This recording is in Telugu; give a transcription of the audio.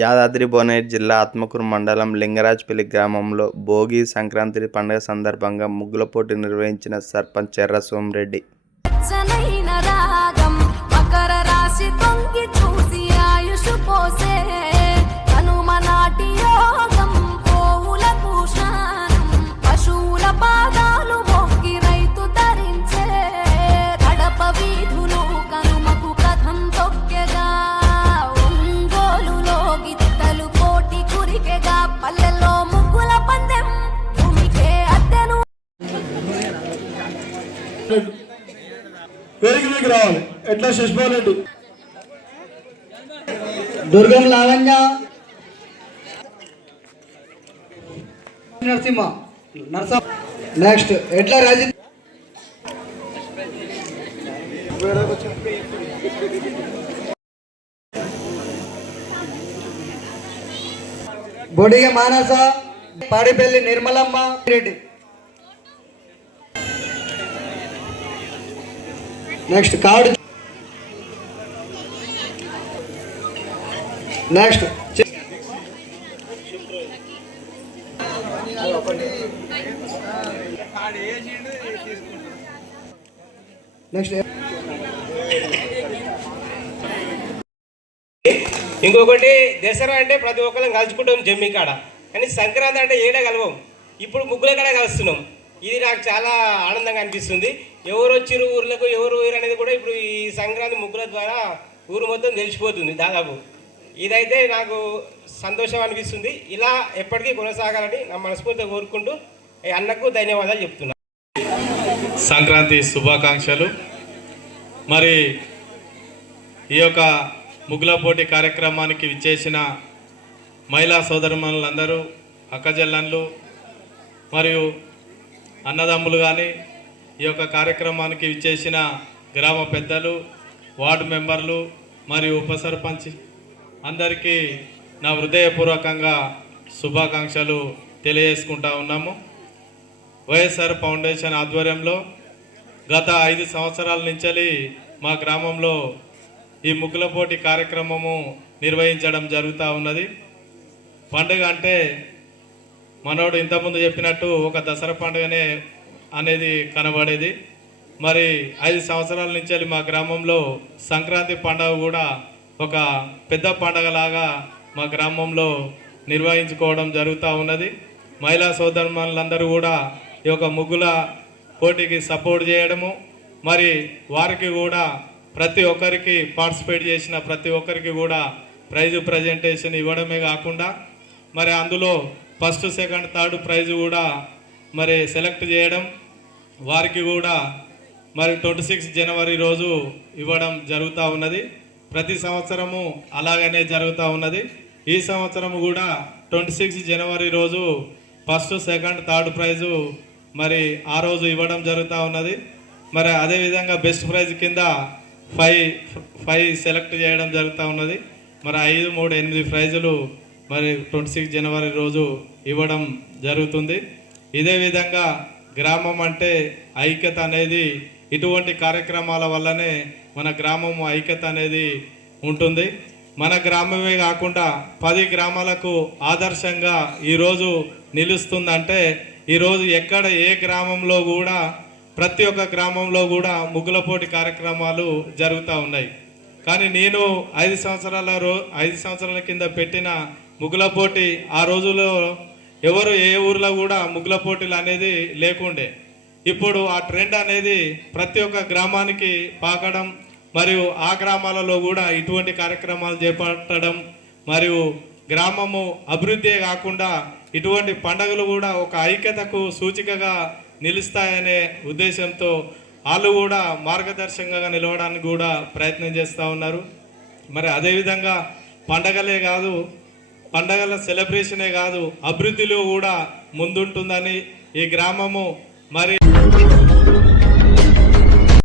యాదాద్రి భువనగిరి జిల్లా ఆత్మకూరు మండలం లింగరాజపల్లి గ్రామంలో భోగి సంక్రాంతి పండుగ సందర్భంగా ముగ్గుల పోటీ నిర్వహించిన సర్పంచ్ ఎర్ర సోమిరెడ్డి. వేదికలోకి రావాలి. ఎట్లా శశిపాలరెడ్డి, దుర్గం లావణ్య, నరసింహ నెక్స్ట్ ఎట్లా రాజీ, బొడిగ మానస, పాడిపల్లి Nirmalamma Reddy. Next card, next ఇంకొకటి దసరా అంటే ప్రతి ఒక్కరం కలుసుకుంటాం జమ్మి కాడ, కానీ సంక్రాంతి అంటే ఏడా కలవం. ఇప్పుడు ముగ్గుల కాడ కలుస్తున్నాం. ఇది నాకు చాలా ఆనందంగా అనిపిస్తుంది. ఎవరు వచ్చిరు ఊర్లకు, ఎవరు ఊరు అనేది కూడా ఇప్పుడు ఈ సంక్రాంతి ముగ్గుల ద్వారా ఊరు మొత్తం తెలిసిపోతుంది దాదాపు. ఇదైతే నాకు సంతోషం అనిపిస్తుంది. ఇలా ఎప్పటికీ కొనసాగాలని నా మనస్ఫూర్తిగా కోరుకుంటూ అన్నకు ధన్యవాదాలు చెప్తున్నా. సంక్రాంతి శుభాకాంక్షలు. మరి ఈ యొక్క ముగ్గుల పోటీ కార్యక్రమానికి విచ్చేసిన మహిళా సోదరుమణులందరూ, అక్కజెల్లన్లు మరియు అన్నదమ్ములు కానీ, ఈ యొక్క కార్యక్రమానికి విచ్చేసిన గ్రామ పెద్దలు, వార్డు మెంబర్లు మరియు ఉప సర్పంచ్ అందరికీ నా హృదయపూర్వకంగా శుభాకాంక్షలు తెలియజేసుకుంటా ఉన్నాము. వైఎస్ఆర్ ఫౌండేషన్ ఆధ్వర్యంలో గత 5 సంవత్సరాల నుంచి మా గ్రామంలో ఈ ముగ్గుల పోటీ కార్యక్రమము నిర్వహించడం జరుగుతూ ఉన్నది. పండుగ అంటే మనోడు ఇంతకుముందు చెప్పినట్టు ఒక దసరా పండుగనే అనేది కనబడేది. మరి 5 సంవత్సరాల నుంచి మా గ్రామంలో సంక్రాంతి పండుగ కూడా ఒక పెద్ద పండుగలాగా మా గ్రామంలో నిర్వహించుకోవడం జరుగుతూ ఉన్నది. మహిళా సోదరులందరూ కూడా ఈ యొక్క ముగ్గుల పోటీకి సపోర్ట్ చేయడము, మరి వారికి కూడా ప్రతి ఒక్కరికి పార్టిసిపేట్ చేసిన ప్రతి ఒక్కరికి కూడా ప్రైజు ప్రజెంటేషన్ ఇవ్వడమే కాకుండా మరి అందులో ఫస్ట్, సెకండ్, థర్డ్ ప్రైజు కూడా మరి సెలెక్ట్ చేయడం, వారికి కూడా మరి 26 జనవరి రోజు ఇవ్వడం జరుగుతూ ఉన్నది. ప్రతి సంవత్సరము అలాగనే జరుగుతూ ఉన్నది. ఈ సంవత్సరము కూడా 26 జనవరి రోజు ఫస్ట్, సెకండ్, థర్డ్ ప్రైజు మరి ఆ రోజు ఇవ్వడం జరుగుతూ ఉన్నది. మరి అదేవిధంగా బెస్ట్ ప్రైజ్ కింద 5 సెలెక్ట్ చేయడం జరుగుతూ ఉన్నది. మరి 5, 3, 8 ప్రైజులు మరి 26 జనవరి రోజు ఇవ్వడం జరుగుతుంది. ఇదే విధంగా గ్రామం అంటే ఐక్యత అనేది, ఇటువంటి కార్యక్రమాల వల్లనే మన గ్రామము ఐక్యత అనేది ఉంటుంది. మన గ్రామమే కాకుండా 10 గ్రామాలకు ఆదర్శంగా ఈరోజు నిలుస్తుందంటే, ఈరోజు ఎక్కడ ఏ గ్రామంలో కూడా, ప్రతి ఒక్క గ్రామంలో కూడా ముగ్గుల పోటీ కార్యక్రమాలు జరుగుతూ ఉన్నాయి. కానీ నేను 5 సంవత్సరాల కింద పెట్టిన ముగ్గుల పోటీ ఆ రోజుల్లో ఎవరు ఏ ఊర్లో కూడా ముగ్గుల పోటీలు అనేది లేకుండే. ఇప్పుడు ఆ ట్రెండ్ అనేది ప్రతి ఒక్క గ్రామానికి పాకడం, మరియు ఆ గ్రామాలలో కూడా ఇటువంటి కార్యక్రమాలు చేపట్టడం, మరియు గ్రామము అభివృద్ధి కాకుండా ఇటువంటి పండుగలు కూడా ఒక ఐక్యతకు సూచికగా నిలుస్తాయనే ఉద్దేశంతో వాళ్ళు కూడా మార్గదర్శకంగా నిలవడానికి కూడా ప్రయత్నం చేస్తూ ఉన్నారు. మరి అదేవిధంగా పండగలే కాదు, పండగల సెలబ్రేషనే కాదు, అభివృద్ధిలో కూడా ముందుంటుందని ఈ గ్రామము మరి